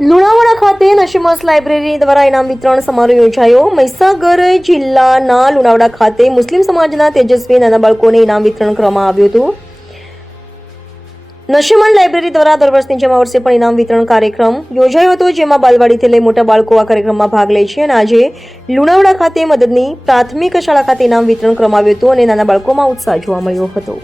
લુણાવાડા ખાતે નશીમસ લાઇબ્રેરી દ્વારા ઇનામ વિતરણ સમારોહ યોજાયો. મહીસાગર જિલ્લાના લુણાવાડા ખાતે મુસ્લિમ સમાજના તેજસ્વી નાના બાળકોને ઇનામ વિતરણ કરવામાં આવ્યું હતું. નશીમન લાઇબ્રેરી દ્વારા દર વર્ષની જેમ વર્ષે પણ ઇનામ વિતરણ કાર્યક્રમ યોજાયો હતો, જેમાં બાલવાડીથી લઈ મોટા બાળકો આ કાર્યક્રમમાં ભાગ લે છે અને આજે લુણાવાડા ખાતે મદદની પ્રાથમિક શાળા ખાતે ઇનામ વિતરણ કરવામાં આવ્યું હતું અને નાના બાળકોમાં ઉત્સાહ જોવા મળ્યો હતો.